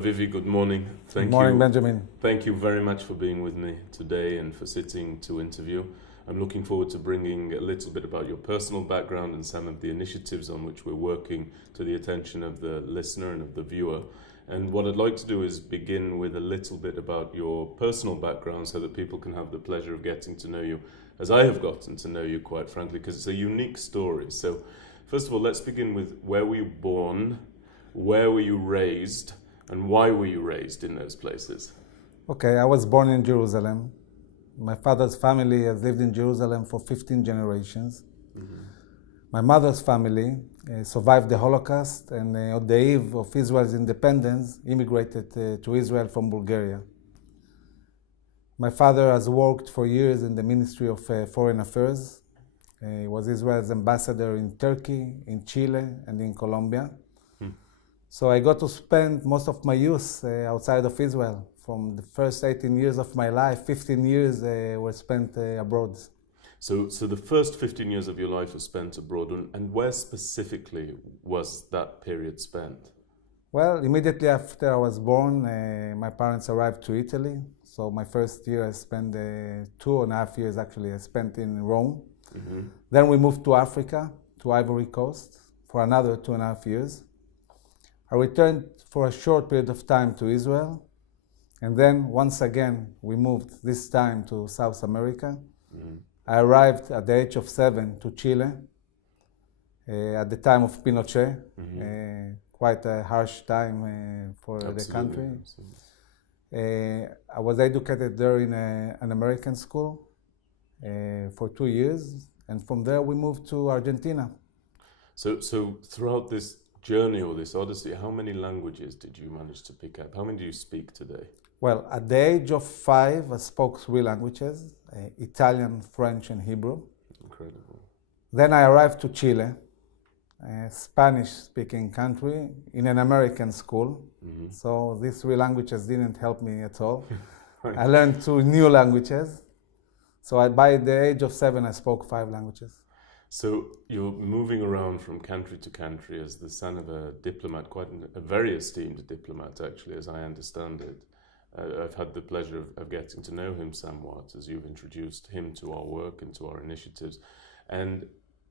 Avivi, good morning. Good morning, Benjamin. Thank you very much for being with me today and for sitting to interview. I'm looking forward to bringing a little bit about your personal background and some of the initiatives on which we're working to the attention of the listener and of the viewer. And what I'd like to do is begin with a little bit about your personal background so that people can have the pleasure of getting to know you, as I have gotten to know you, quite frankly, because it's a unique story. So first of all, let's begin with where were you born, where were you raised, and why were you raised in those places? Okay, I was born in Jerusalem. My father's family has lived in Jerusalem for 15 generations. Mm-hmm. My mother's family survived the Holocaust and on the eve of Israel's independence immigrated to Israel from Bulgaria. My father has worked for years in the Ministry of Foreign Affairs. He was Israel's ambassador in Turkey, in Chile, and in Colombia. So I got to spend most of my youth outside of Israel. From the first 18 years of my life, 15 years were spent abroad. So the first 15 years of your life was spent abroad, and where specifically was that period spent? Well, immediately after I was born, my parents arrived to Italy. So my first year I spent 2.5 years actually I spent in Rome. Mm-hmm. Then we moved to Africa, to Ivory Coast, for another 2.5 years. I returned for a short period of time to Israel, and then once again we moved, this time to South America. Mm-hmm. I arrived at the age of 7 to Chile at the time of Pinochet, mm-hmm. Quite a harsh time for the country. I was educated there in an American school for 2 years, and from there we moved to Argentina. So throughout this journey or this odyssey, how many languages did you manage to pick up? How many do you speak today? Well, at the age of 5, I spoke 3 languages, Italian, French, and Hebrew. Incredible. Then I arrived to Chile, a Spanish-speaking country, in an American school. Mm-hmm. So these 3 languages didn't help me at all. Right. I learned 2 new languages. So by the age of 7, I spoke 5 languages. So you're moving around from country to country as the son of a diplomat, quite a very esteemed diplomat, actually, as I understand it. I've had the pleasure of getting to know him somewhat as you've introduced him to our work and to our initiatives. And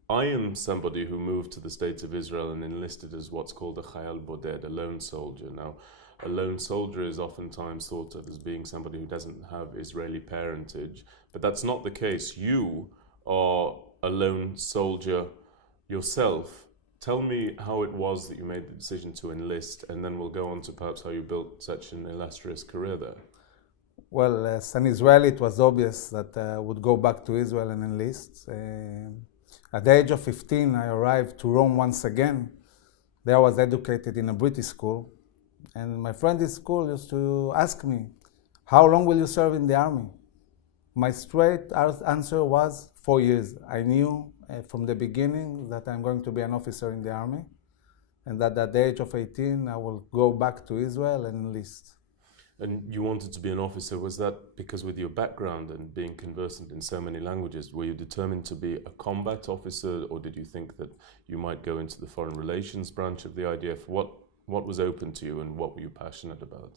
I am somebody who moved to the State of Israel and enlisted as what's called a Chayal Boded, a lone soldier. Now, a lone soldier is oftentimes thought of as being somebody who doesn't have Israeli parentage, but that's not the case. You are a lone soldier yourself. Tell me how it was that you made the decision to enlist, and then we'll go on to perhaps how you built such an illustrious career there. Well, as an Israeli, it was obvious that I would go back to Israel and enlist. At the age of 15, I arrived to Rome once again. There I was educated in a British school, and my friend in school used to ask me, "How long will you serve in the army?" My straight answer was 4 years. I knew from the beginning that I'm going to be an officer in the army, and that at the age of 18 I will go back to Israel and enlist. And you wanted to be an officer. Was that because with your background and being conversant in so many languages, were you determined to be a combat officer, or did you think that you might go into the foreign relations branch of the IDF? What was open to you and what were you passionate about?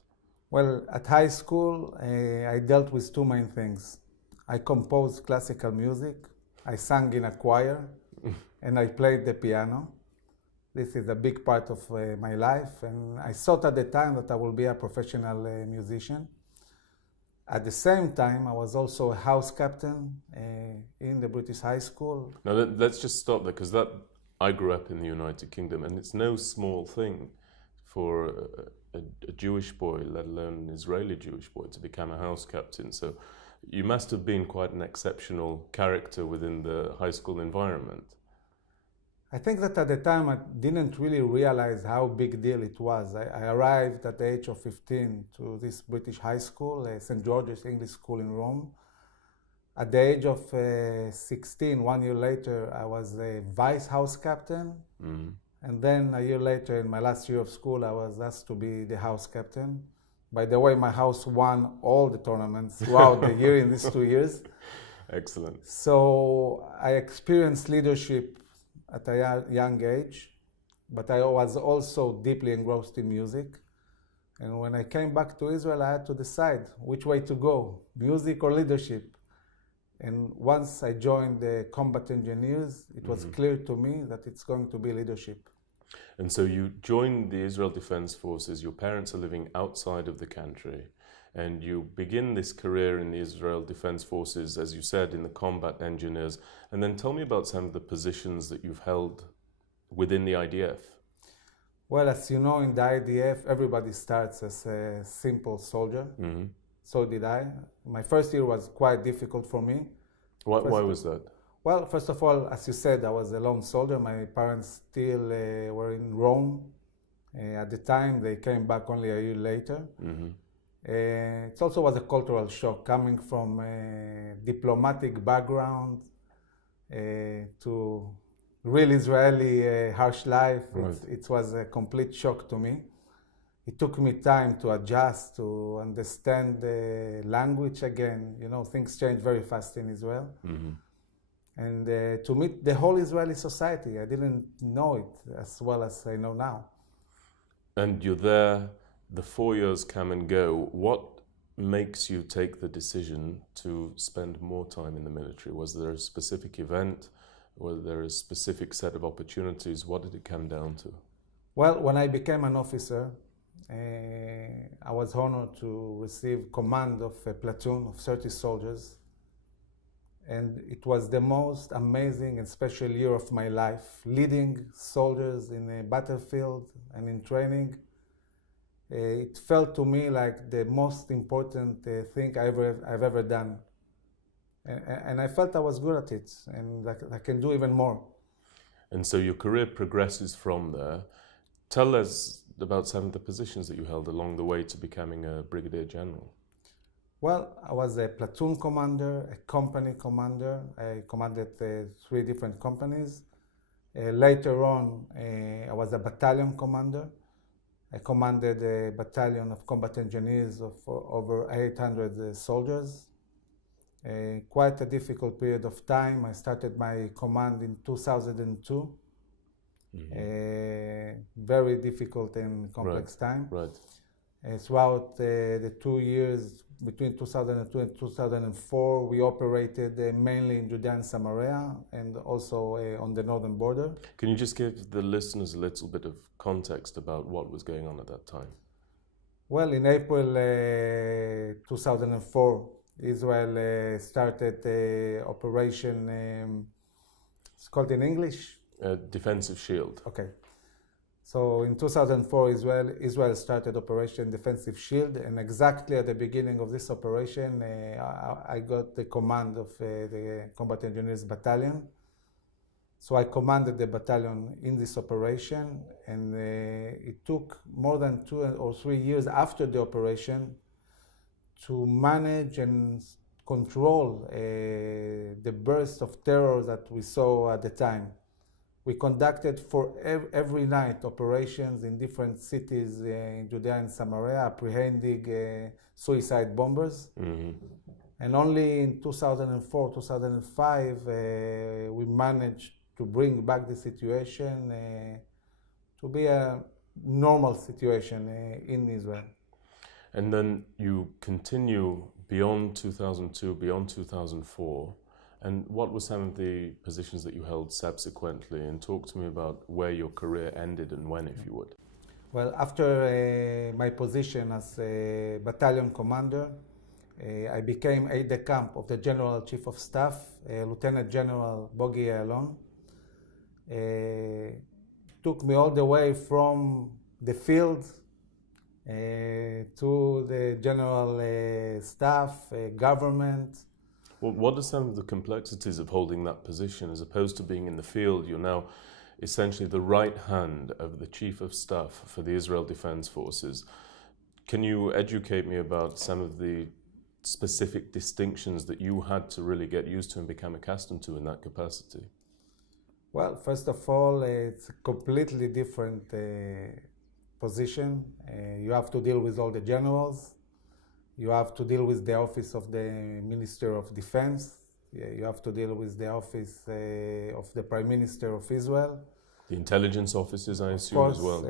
Well, at high school, I dealt with 2 main things. I composed classical music, I sang in a choir, and I played the piano. This is a big part of my life, and I thought at the time that I will be a professional musician. At the same time, I was also a house captain in the British high school. Now let's just stop there, because I grew up in the United Kingdom, and it's no small thing for a Jewish boy, let alone an Israeli Jewish boy, to become a house captain. So you must have been quite an exceptional character within the high school environment. I think that at the time I didn't really realize how big deal it was. I arrived at the age of 15 to this British high school, St. George's English School in Rome. At the age of 16, 1 year later, I was a vice house captain. Mm-hmm. And then a year later, in my last year of school, I was asked to be the house captain. By the way, my house won all the tournaments throughout the year in these 2 years. Excellent. So I experienced leadership at a young age, but I was also deeply engrossed in music. And when I came back to Israel, I had to decide which way to go, music or leadership. And once I joined the combat engineers, it was clear to me that it's going to be leadership. And so you joined the Israel Defense Forces, your parents are living outside of the country, and you begin this career in the Israel Defense Forces, as you said, in the combat engineers. And then tell me about some of the positions that you've held within the IDF. Well, as you know, in the IDF, everybody starts as a simple soldier. So did I. My first year was quite difficult for me. Why was that? Well, first of all, as you said, I was a lone soldier. My parents still were in Rome. At the time, they came back only a year later. It also was a cultural shock, coming from a diplomatic background to real Israeli harsh life. Right. It was a complete shock to me. It took me time to adjust, to understand the language again. You know, things change very fast in Israel. And to meet the whole Israeli society. I didn't know it as well as I know now. And you're there, the 4 years come and go. What makes you take the decision to spend more time in the military? Was there a specific event? Was there a specific set of opportunities? What did it come down to? Well, when I became an officer, I was honored to receive command of a platoon of 30 soldiers. And it was the most amazing and special year of my life, leading soldiers in a battlefield and in training. It felt to me like the most important thing I've ever done. And I felt I was good at it, and I can do even more. And so your career progresses from there. Tell us about some of the positions that you held along the way to becoming a Brigadier General. Well, I was a platoon commander, a company commander. I commanded 3 different companies. Later on, I was a battalion commander. I commanded a battalion of combat engineers of over 800 soldiers. Quite a difficult period of time. I started my command in 2002. Very difficult and complex time. Right. Throughout the 2 years between 2002 and 2004, we operated mainly in Judea and Samaria and also on the northern border. Can you just give the listeners a little bit of context about what was going on at that time? Well, in April 2004, Israel started operation, it's called in English? Defensive Shield. Okay. So in 2004, Israel started Operation Defensive Shield, and exactly at the beginning of this operation, I got the command of the Combat Engineers Battalion. So I commanded the battalion in this operation, and it took more than 2 or 3 years after the operation to manage and control the burst of terror that we saw at the time. We conducted for every night operations in different cities in Judea and Samaria, apprehending suicide bombers. And only in 2004, 2005, we managed to bring back the situation to be a normal situation in Israel. And then you continue beyond 2002, beyond 2004. And what were some of the positions that you held subsequently? And talk to me about where your career ended and when, if you would. Well, after my position as a battalion commander, I became Aide-de-Camp of the General Chief of Staff, Lieutenant General Bogie Yaalon. Took me all the way from the field to the General Staff, government. Well, what are some of the complexities of holding that position as opposed to being in the field? You're now essentially the right hand of the Chief of Staff for the Israel Defense Forces. Can you educate me about some of the specific distinctions that you had to really get used to and become accustomed to in that capacity? Well, first of all, it's a completely different position. You have to deal with all the generals. You have to deal with the office of the Minister of Defense. You have to deal with the office of the Prime Minister of Israel. The intelligence officers, I assume, Of course, as well.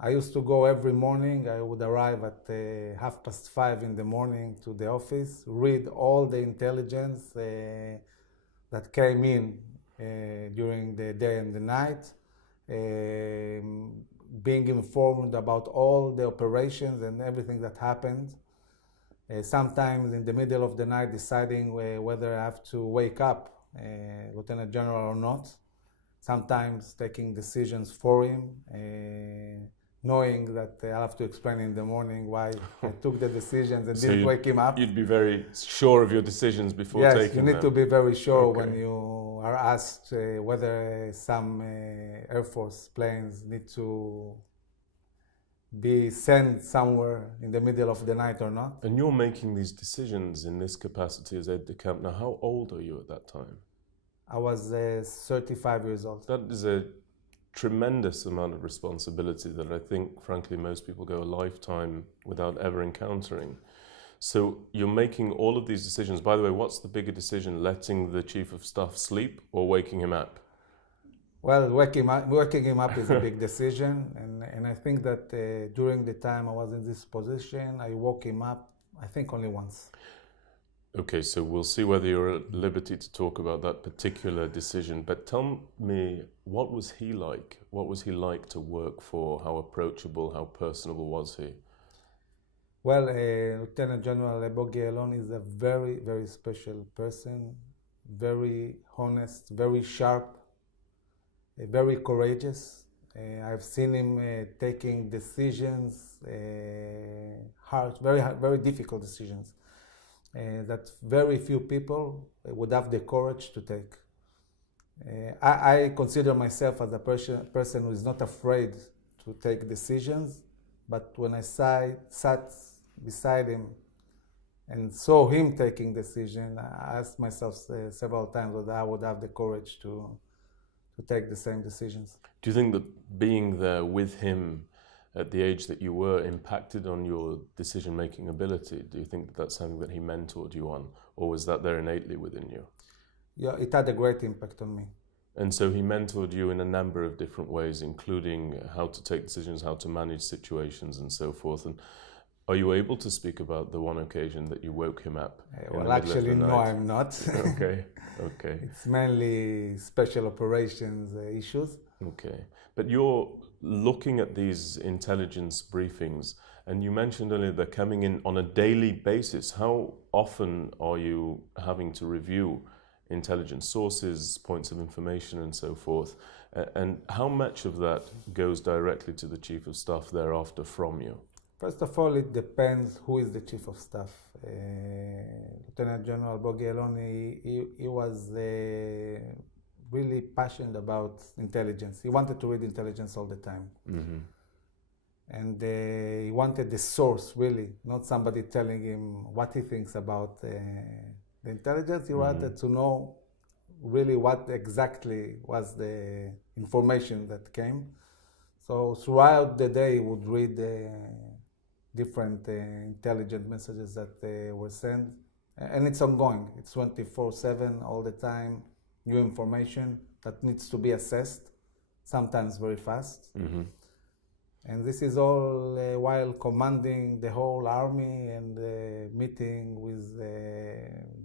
I used to go every morning. I would arrive at 5:30 in the morning to the office, read all the intelligence that came in during the day and the night, being informed about all the operations and everything that happened. Sometimes in the middle of the night deciding whether I have to wake up Lieutenant General or not. Sometimes taking decisions for him, knowing that I'll have to explain in the morning why I took the decisions and didn't wake him up. You'd be very sure of your decisions before taking them. Yes, you need to be very sure when you are asked whether some Air Force planes need to be sent somewhere in the middle of the night or not. And you're making these decisions in this capacity as Aide-de-Camp. Now, how old are you at that time? I was 35 years old. That is a tremendous amount of responsibility that I think, frankly, most people go a lifetime without ever encountering. So you're making all of these decisions. By the way, what's the bigger decision, letting the Chief of Staff sleep or waking him up? Well, waking him up is a big decision, and I think that during the time I was in this position, I woke him up, I think, only once. Okay, so we'll see whether you're at liberty to talk about that particular decision. But tell me, what was he like? What was he like to work for? How approachable, how personable was he? Well, Lieutenant General Bogie Yaalon is a very, very special person, very honest, very sharp, very courageous. I've seen him taking decisions, very difficult decisions. That very few people would have the courage to take. I consider myself as a person who is not afraid to take decisions, but when I sat beside him and saw him taking decision, I asked myself several times whether I would have the courage to take the same decisions. Do you think that being there with him at the age that you were impacted on your decision-making ability? Do you think that that's something that he mentored you on, or was that there innately within you? Yeah, it had a great impact on me. And so he mentored you in a number of different ways, including how to take decisions, how to manage situations, and so forth. And are you able to speak about the one occasion that you woke him up? Well, actually, no, I'm not. Okay. It's mainly special operations issues. Okay. But you're looking at these intelligence briefings, and you mentioned earlier they're coming in on a daily basis. How often are you having to review intelligence sources, points of information, and so forth? And how much of that goes directly to the Chief of Staff thereafter from you? First of all, it depends who is the Chief of Staff. Lieutenant General Bogie Yaalon, he was really passionate about intelligence. He wanted to read intelligence all the time. Mm-hmm. And he wanted the source, really, not somebody telling him what he thinks about the intelligence. He wanted to know really what exactly was the information that came. So throughout the day, he would read different intelligence messages that were sent. And it's ongoing. It's 24/7 all the time. New information that needs to be assessed, sometimes very fast. Mm-hmm. And this is all while commanding the whole army and meeting with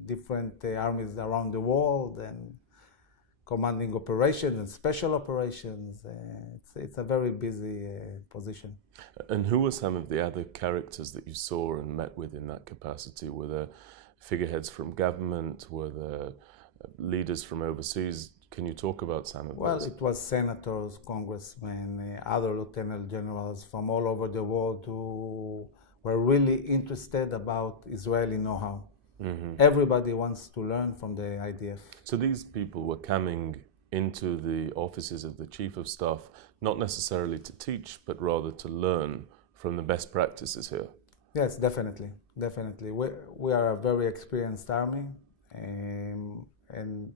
different armies around the world and commanding operations and special operations. It's a very busy position. And who were some of the other characters that you saw and met with in that capacity? Were there figureheads from government? Were there leaders from overseas? Can you talk about some of those? Well, it was senators, congressmen, other lieutenant generals from all over the world who were really interested about Israeli know-how. Mm-hmm. Everybody wants to learn from the IDF. So these people were coming into the offices of the Chief of Staff, not necessarily to teach, but rather to learn from the best practices here. Yes, definitely. We are a very experienced army, and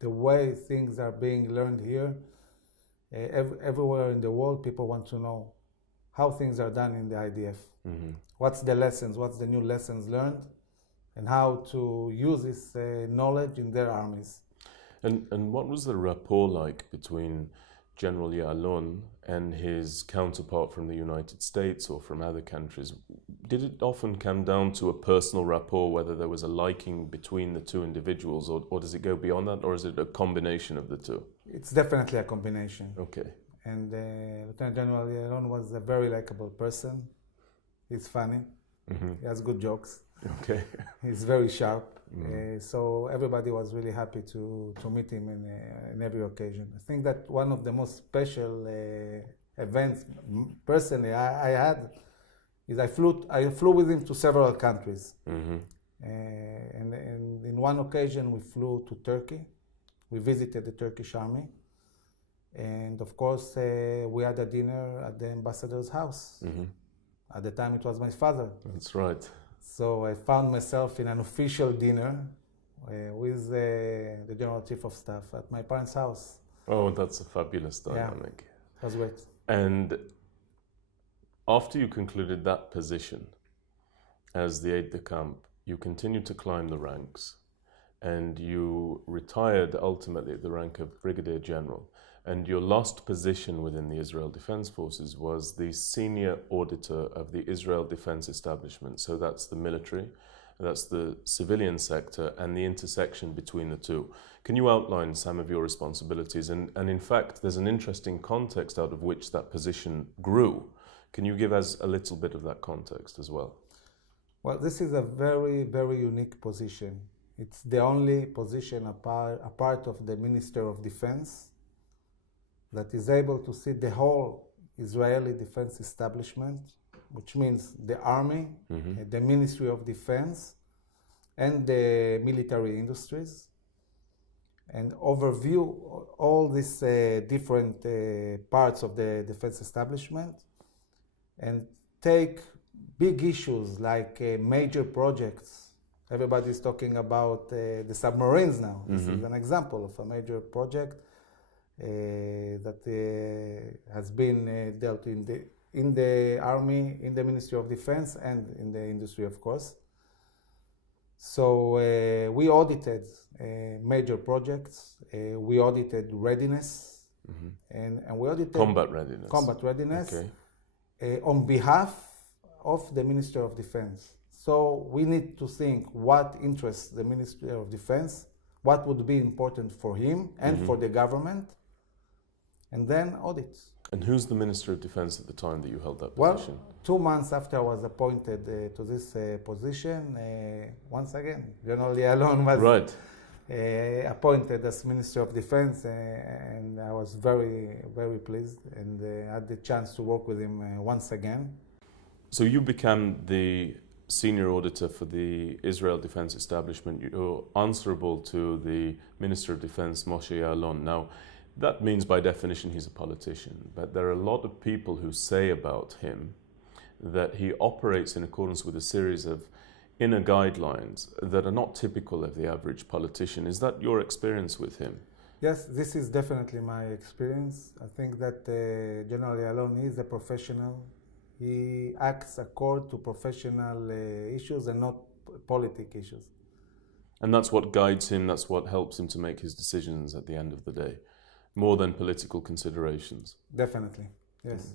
the way things are being learned here, everywhere in the world, people want to know how things are done in the IDF. Mm-hmm. What's the lessons, what's the new lessons learned, and how to use this knowledge in their armies. And what was the rapport like between General Yaalon and his counterpart from the United States or from other countries? Did it often come down to a personal rapport, whether there was a liking between the two individuals, or does it go beyond that, or is it a combination of the two? It's definitely a combination. Okay. And Lieutenant General Yaalon was a very likable person. He's funny. Mm-hmm. He has good jokes. Okay. He's very sharp. So everybody was really happy to meet him in every occasion. I think that one of the most special events, personally, I had is I flew with him to several countries. Mm-hmm. And in one occasion we flew to Turkey. We visited the Turkish army. And of course we had a dinner at the ambassador's house. Mm-hmm. At the time it was my father. That's right. So I found myself in an official dinner with the General Chief of Staff at my parents' house. Oh, that's a fabulous dynamic. Yeah, it was great. And after you concluded that position as the Aide-de-Camp, you continued to climb the ranks, and you retired ultimately at the rank of Brigadier General. And your last position within the Israel Defense Forces was the Senior Auditor of the Israel Defense Establishment. So that's the military, that's the civilian sector, and the intersection between the two. Can you outline some of your responsibilities? And in fact, there's an interesting context out of which that position grew. Can you give us a little bit of that context as well? Well, this is a very, very unique position. It's the only position apart of the Minister of Defense that is able to see the whole Israeli defense establishment, which means the army, mm-hmm. the Ministry of Defense, and the military industries, and overview all these different parts of the defense establishment, and take big issues like major projects. Everybody's talking about the submarines now. Mm-hmm. This is an example of a major project that has been dealt in the army, in the Ministry of Defense, and in the industry, of course. So we audited major projects. We audited readiness, mm-hmm. and we audited combat readiness. Combat readiness, okay. On behalf of the Minister of Defense. So we need to think what interests the Ministry of Defense, what would be important for him and mm-hmm. for the government, and then audit. And who's the Minister of Defense at the time that you held that position? Well, 2 months after I was appointed to this position, once again, General Yaalon was right. Appointed as Minister of Defense, and I was very, very pleased, and had the chance to work with him once again. So you became the Senior Auditor for the Israel Defense Establishment. You're answerable to the Minister of Defense, Moshe Yaalon. Now, that means by definition he's a politician, but there are a lot of people who say about him that he operates in accordance with a series of inner guidelines that are not typical of the average politician. Is that your experience with him? Yes, this is definitely my experience. I think that General Yaalon is a professional. He acts according to professional issues and not politic issues. And that's what guides him, that's what helps him to make his decisions at the end of the day, more than political considerations. Definitely, yes.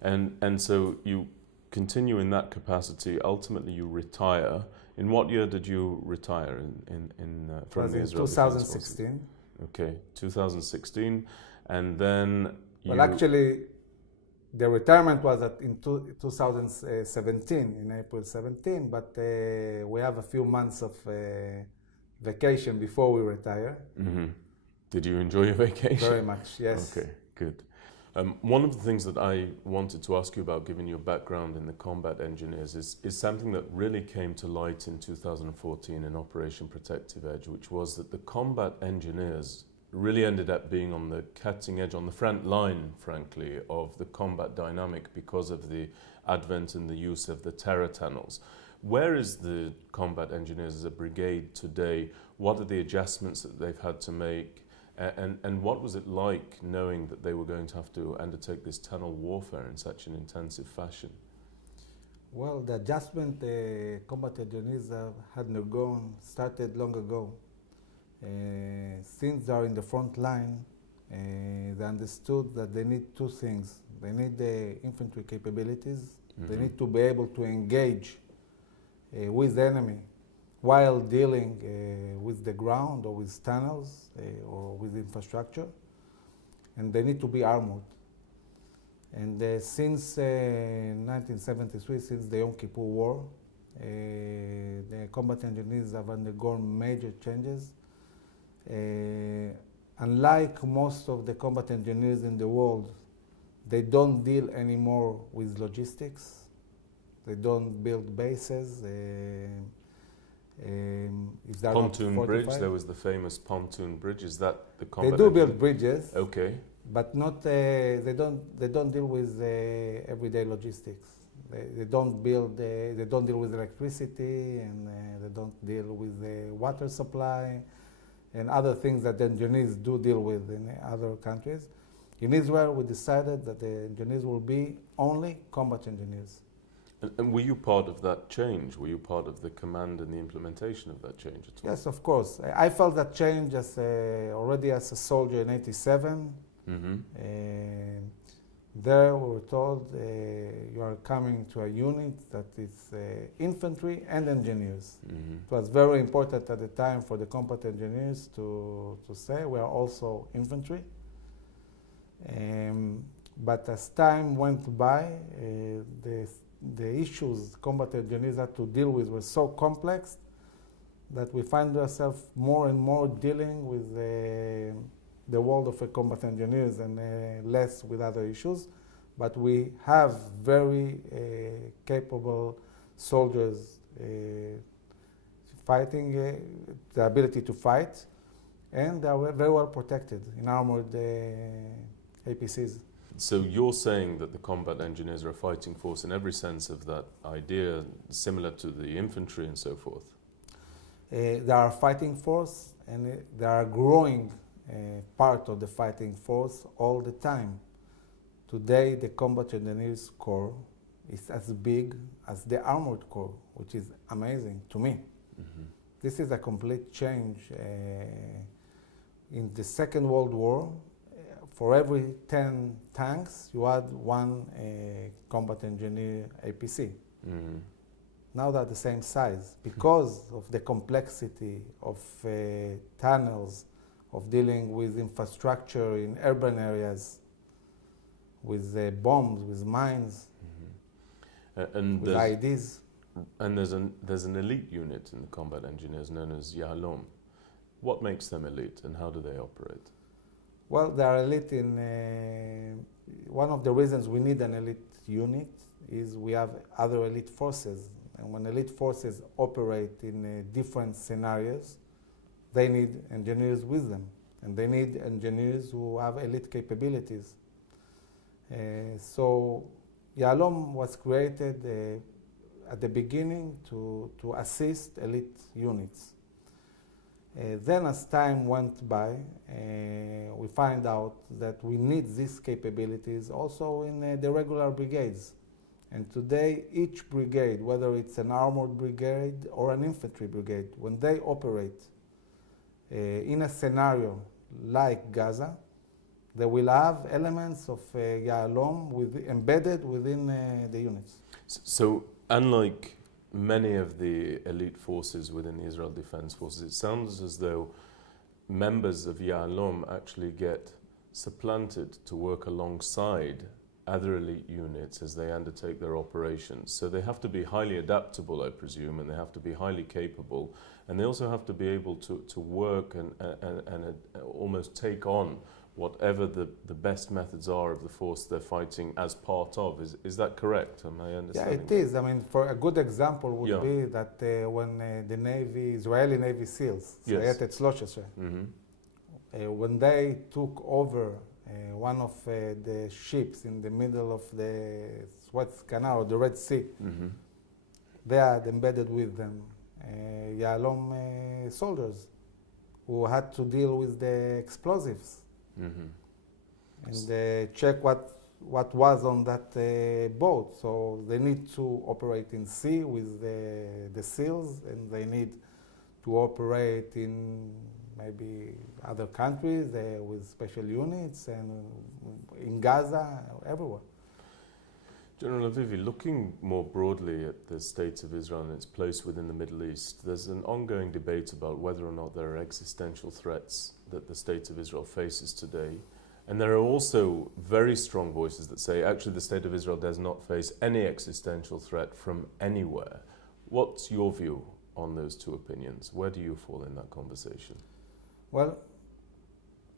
And so you continue in that capacity. Ultimately, you retire. In what year did you retire from the Israel 2016. Okay, 2016, and then well, actually, the retirement was in 2017, in April 17, but we have a few months of vacation before we retire. Mm-hmm. Did you enjoy your vacation? Very much, yes. Okay, good. One of the things that I wanted to ask you about, given your background in the combat engineers, is something that really came to light in 2014 in Operation Protective Edge, which was that the combat engineers really ended up being on the cutting edge, on the front line, frankly, of the combat dynamic because of the advent and the use of the terror tunnels. Where is the combat engineers as a brigade today? What are the adjustments that they've had to make? And what was it like knowing that they were going to have to undertake this tunnel warfare in such an intensive fashion? Well, the adjustment combat engineers had undergone started long ago. since they are in the front line, they understood that they need two things. They need the infantry capabilities. They need to be able to engage with the enemy while dealing with the ground or with tunnels or with infrastructure. And they need to be armored. And since 1973, since the Yom Kippur War, the combat engineers have undergone major changes. Unlike most of the combat engineers in the world, they don't deal anymore with logistics. They don't build bases. If they're Pontoon not bridge, fortified. there was the famous pontoon bridge. Is that the combat They do engineer? build bridges, Okay. but not. They don't deal with everyday logistics. They don't build. They don't deal with electricity, and they don't deal with the water supply, and other things that the engineers do deal with in other countries. In Israel, we decided that the engineers will be only combat engineers. And were you part of that change? Were you part of the command and the implementation of that change at all? Yes, of course. I felt that change as already as a soldier in '87. Mm-hmm. There we were told you are coming to a unit that is infantry and engineers. Mm-hmm. It was very important at the time for the combat engineers to say we are also infantry. But as time went by, the issues combat engineers had to deal with were so complex that we find ourselves more and more dealing with the world of combat engineers and less with other issues. But we have very capable soldiers fighting, the ability to fight, and they are very well protected in armored APCs. So you're saying that the combat engineers are a fighting force in every sense of that idea, similar to the infantry and so forth? They are a fighting force, and they are growing part of the fighting force all the time. Today, the combat engineers corps is as big as the armored corps, which is amazing to me. Mm-hmm. This is a complete change. In the Second World War, for every 10 tanks, you had one combat engineer APC. Mm-hmm. Now they're the same size because of the complexity of tunnels, of dealing with infrastructure in urban areas, with bombs, with mines, and with IEDs. And there's an elite unit in the combat engineers known as Yaalon. What makes them elite and how do they operate? Well, they are elite in... one of the reasons we need an elite unit is we have other elite forces. And when elite forces operate in different scenarios, they need engineers with them. And they need engineers who have elite capabilities. So Yaalon was created at the beginning to assist elite units. Then as time went by, we find out that we need these capabilities also in the regular brigades. And today, each brigade, whether it's an armored brigade or an infantry brigade, when they operate in a scenario like Gaza, they will have elements of Yaalon embedded within the units. So, unlike many of the elite forces within the Israel Defense Forces, it sounds as though members of Yaalon actually get supplanted to work alongside other elite units as they undertake their operations. So they have to be highly adaptable, I presume, and they have to be highly capable, and they also have to be able to work and almost take on whatever the best methods are of the force they're fighting as part of. Is that correct? Am I understanding? Yeah, it is. I mean, for a good example would be that when the Navy, Israeli Navy SEALs, when they took over one of the ships in the middle of the Suez Canal or the Red Sea, they had embedded with them Yaalon soldiers who had to deal with the explosives. And check what was on that boat. So they need to operate in sea with the SEALs, and they need to operate in maybe other countries with special units, and in Gaza, everywhere. General Avivi, looking more broadly at the state of Israel and its place within the Middle East, there's an ongoing debate about whether or not there are existential threats that the state of Israel faces today. And there are also very strong voices that say actually the state of Israel does not face any existential threat from anywhere. What's your view on those two opinions? Where do you fall in that conversation? Well,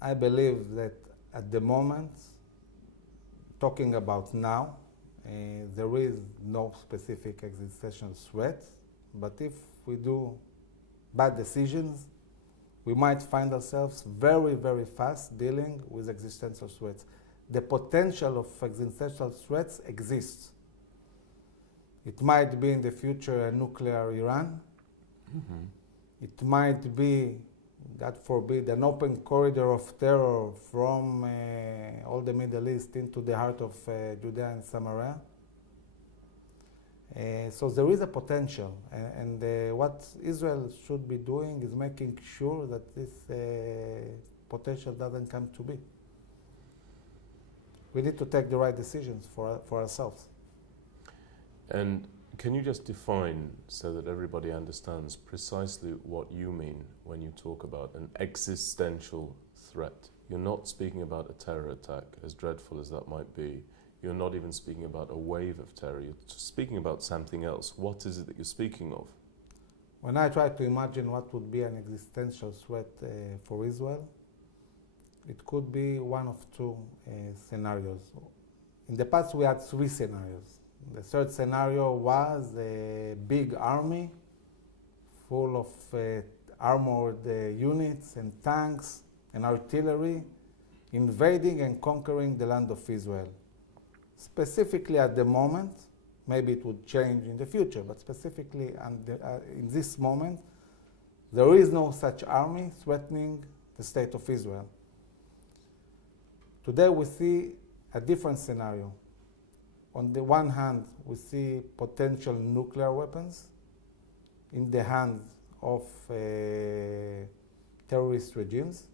I believe that at the moment, talking about now, there is no specific existential threat, but if we do bad decisions, we might find ourselves very, very fast dealing with existential threats. The potential of existential threats exists. It might be in the future a nuclear Iran. Mm-hmm. It might be, God forbid, an open corridor of terror from all the Middle East into the heart of Judea and Samaria. So there is a potential, and what Israel should be doing is making sure that this potential doesn't come to be. We need to take the right decisions for ourselves. And can you just define, so that everybody understands precisely what you mean when you talk about an existential threat? You're not speaking about a terror attack, as dreadful as that might be. You're not even speaking about a wave of terror. You're speaking about something else. What is it that you're speaking of? When I try to imagine what would be an existential threat for Israel, it could be one of two scenarios. In the past, we had three scenarios. The third scenario was a big army full of armored units and tanks and artillery invading and conquering the land of Israel. Specifically at the moment, maybe it would change in the future, but specifically in this moment, there is no such army threatening the state of Israel. Today we see a different scenario. On the one hand, we see potential nuclear weapons in the hands of terrorist regimes.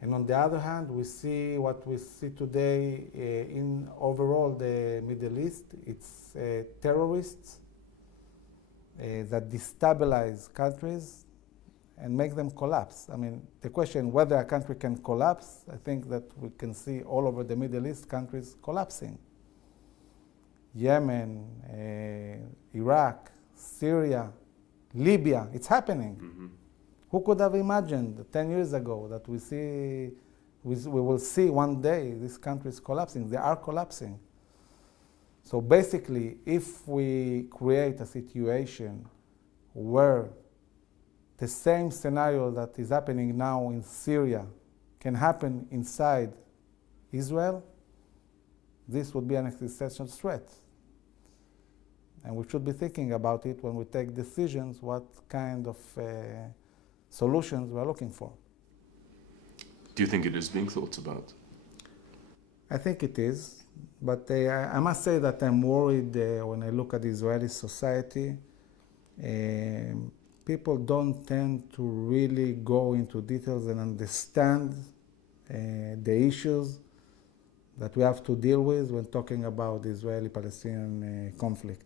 And on the other hand, we see what we see today in overall the Middle East. It's terrorists that destabilize countries and make them collapse. I mean, the question whether a country can collapse, I think that we can see all over the Middle East countries collapsing. Yemen, Iraq, Syria, Libya, it's happening. Mm-hmm. Who could have imagined 10 years ago that we will see one day these countries collapsing? They are collapsing. So basically, if we create a situation where the same scenario that is happening now in Syria can happen inside Israel, this would be an existential threat. And we should be thinking about it when we take decisions, what kind of solutions we're looking for. Do you think it is being thought about? I think it is, but I must say that I'm worried when I look at Israeli society. People don't tend to really go into details and understand the issues that we have to deal with when talking about the Israeli-Palestinian conflict.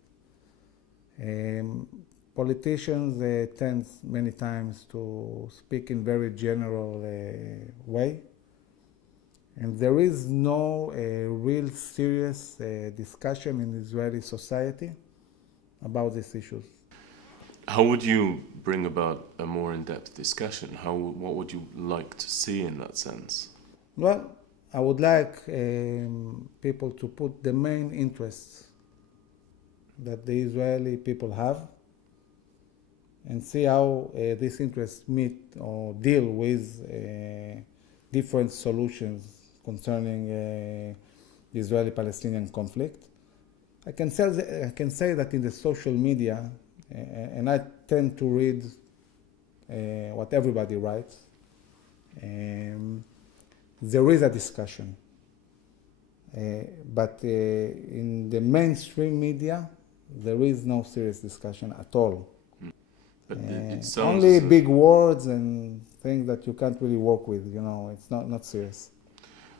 Politicians tend many times to speak in very general way, and there is no real serious discussion in Israeli society about these issues. How would you bring about a more in-depth discussion? What would you like to see in that sense? Well, I would like people to put the main interests that the Israeli people have and see how these interests meet or deal with different solutions concerning the Israeli-Palestinian conflict. I can say that in the social media, and I tend to read what everybody writes, there is a discussion. But in the mainstream media, there is no serious discussion at all. But it sounds Only big words and things that you can't really work with, it's not serious.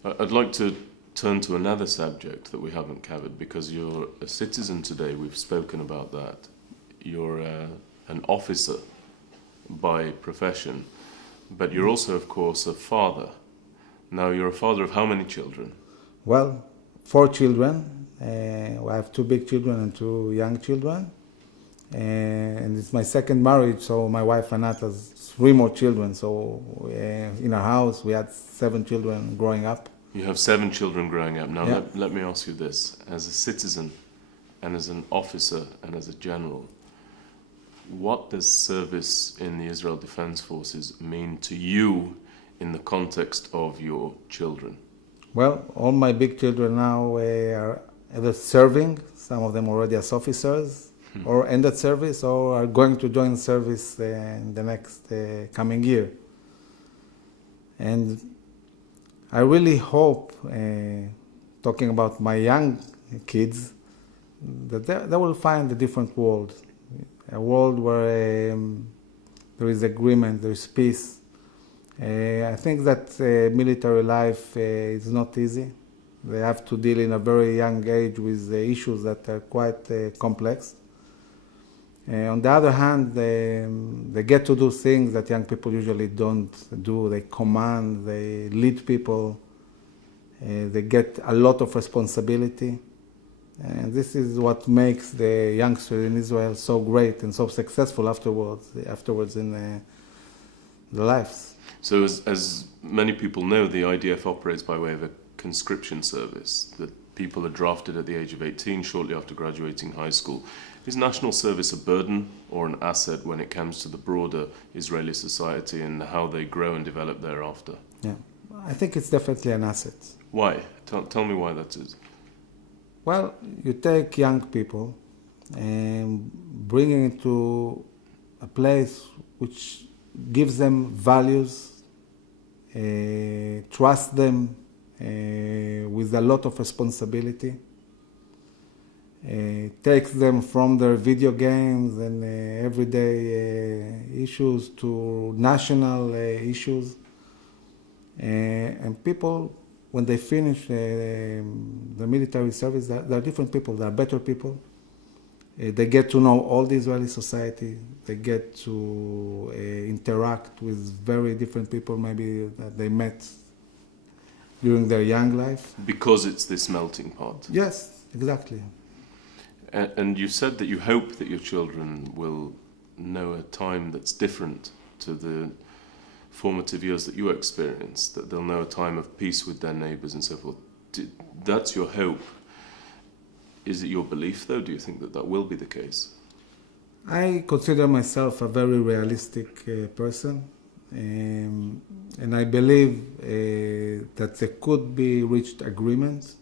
I'd like to turn to another subject that we haven't covered, because you're a citizen today. We've spoken about that. You're an officer by profession, but you're also, of course, a father. Now, you're a father of how many children? Well, 4 children. I have 2 big children and 2 young children. And it's my second marriage, so my wife Anat has 3 more children. So in our house, we had 7 children growing up. You have 7 children growing up. Now, Yeah. let me ask you this. As a citizen and as an officer and as a general, what does service in the Israel Defense Forces mean to you in the context of your children? Well, all my big children now are either serving, some of them already as officers, or ended service, or are going to join service in the next coming year. And I really hope, talking about my young kids, that they will find a different world. A world where there is agreement, there is peace. I think that military life is not easy. They have to deal in a very young age with issues that are quite complex. On the other hand, they get to do things that young people usually don't do. They command, they lead people, they get a lot of responsibility. And this is what makes the youngsters in Israel so great and so successful afterwards in their lives. So as many people know, the IDF operates by way of a conscription service, that people are drafted at the age of 18 shortly after graduating high school. Is national service a burden or an asset when it comes to the broader Israeli society and how they grow and develop thereafter? Yeah, I think it's definitely an asset. Why? Tell me why that is. Well, you take young people and bring them into a place which gives them values, trust them with a lot of responsibility, takes them from their video games and everyday issues to national issues. And people, when they finish the military service, they're different people, they're better people. They get to know all the Israeli society. They get to interact with very different people maybe that they met during their young life. Because it's this melting pot. Yes, exactly. And you said that you hope that your children will know a time that's different to the formative years that you experienced, that they'll know a time of peace with their neighbors and so forth. That's your hope. Is it your belief, though? Do you think that that will be the case? I consider myself a very realistic person, and I believe that there could be reached agreements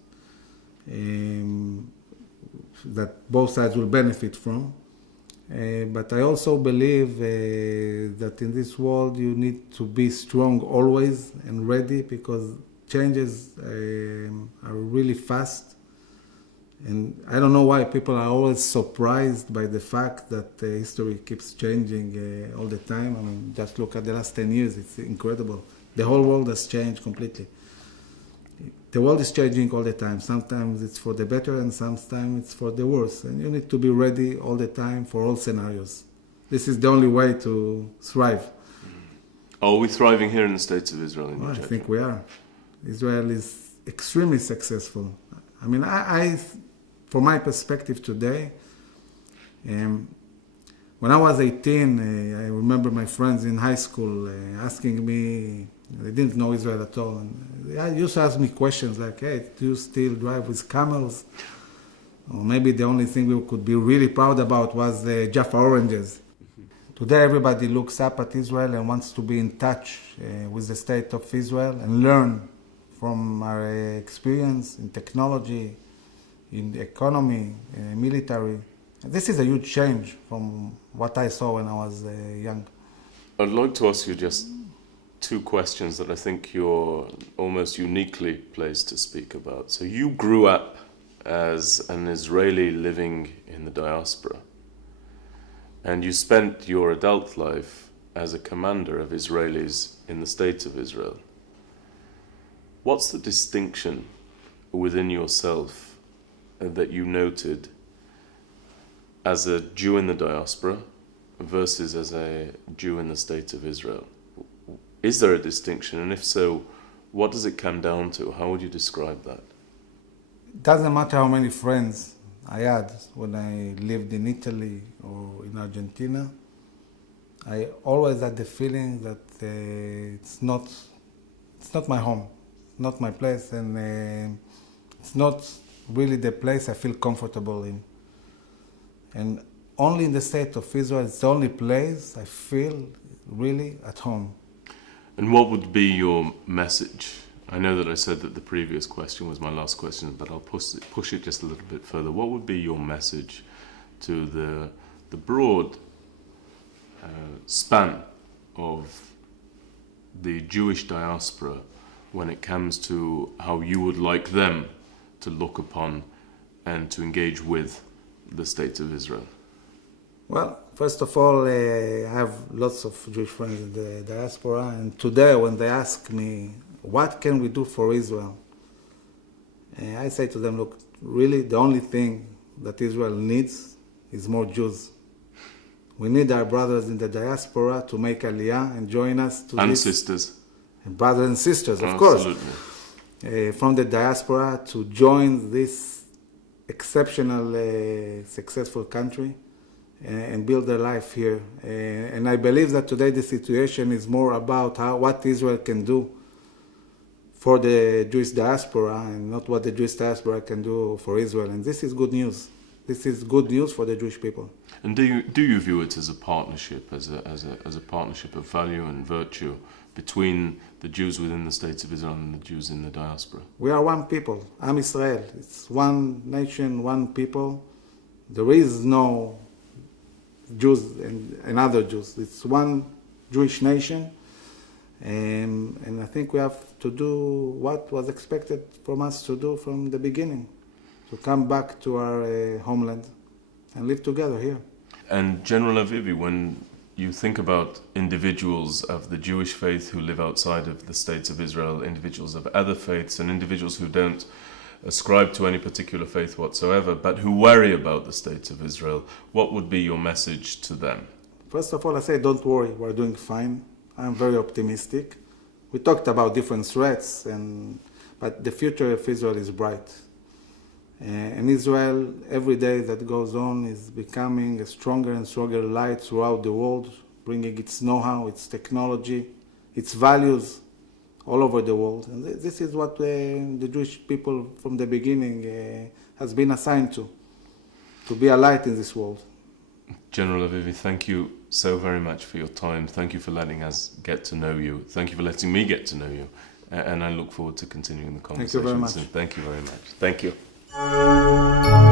that both sides will benefit from. But I also believe that in this world you need to be strong always and ready, because changes are really fast. And I don't know why people are always surprised by the fact that history keeps changing all the time. I mean, just look at the last 10 years, it's incredible. The whole world has changed completely. The world is changing all the time. Sometimes it's for the better and sometimes it's for the worse. And you need to be ready all the time for all scenarios. This is the only way to thrive. Are we thriving here in the States of Israel? I think we are. Israel is extremely successful. I mean, I from my perspective today, when I was 18, I remember my friends in high school asking me, they didn't know Israel at all. And they used to ask me questions like, hey, do you still drive with camels? Or maybe the only thing we could be really proud about was the Jaffa oranges. Today, everybody looks up at Israel and wants to be in touch with the state of Israel and learn from our experience in technology, in the economy, military. This is a huge change from what I saw when I was young. I'd like to ask you just 2 questions that I think you're almost uniquely placed to speak about. So you grew up as an Israeli living in the diaspora. And you spent your adult life as a commander of Israelis in the State of Israel. What's the distinction within yourself that you noted as a Jew in the diaspora versus as a Jew in the State of Israel? Is there a distinction? And if so, what does it come down to? How would you describe that? It doesn't matter how many friends I had when I lived in Italy or in Argentina. I always had the feeling that it's not my home, not my place, and it's not really the place I feel comfortable in. And only in the State of Israel, it's the only place I feel really at home. And what would be your message? I know that I said that the previous question was my last question, but I'll push it just a little bit further. What would be your message to the broad span of the Jewish diaspora when it comes to how you would like them to look upon and to engage with the State of Israel? Well, first of all, I have lots of Jewish friends in the diaspora, and today when they ask me, what can we do for Israel? I say to them, look, really the only thing that Israel needs is more Jews. We need our brothers in the diaspora to make Aliyah and join us. And sisters. And brothers and sisters, of Absolutely. Course. From the diaspora to join this exceptional, successful country and build their life here. And I believe that today the situation is more about what Israel can do for the Jewish diaspora and not what the Jewish diaspora can do for Israel. And this is good news. This is good news for the Jewish people. And do you view it as a partnership, as a partnership of value and virtue between the Jews within the State of Israel and the Jews in the diaspora? We are one people, Am Israel. It's one nation, one people. There is no Jews and other Jews. It's one Jewish nation. And I think we have to do what was expected from us to do from the beginning, to come back to our homeland and live together here. And General Avivi, when you think about individuals of the Jewish faith who live outside of the States of Israel, individuals of other faiths, and individuals who don't ascribe to any particular faith whatsoever, but who worry about the State of Israel, what would be your message to them? First of all, I say, don't worry, we're doing fine. I'm very optimistic. We talked about different threats, but the future of Israel is bright. And Israel, every day that goes on, is becoming a stronger and stronger light throughout the world, bringing its know-how, its technology, its values all over the world. And this is what the Jewish people from the beginning has been assigned to be a light in this world. General Avivi, thank you so very much for your time. Thank you for letting us get to know you. Thank you for letting me get to know you. And I look forward to continuing the conversation. Thank you very much. Thank you very much. Thank you.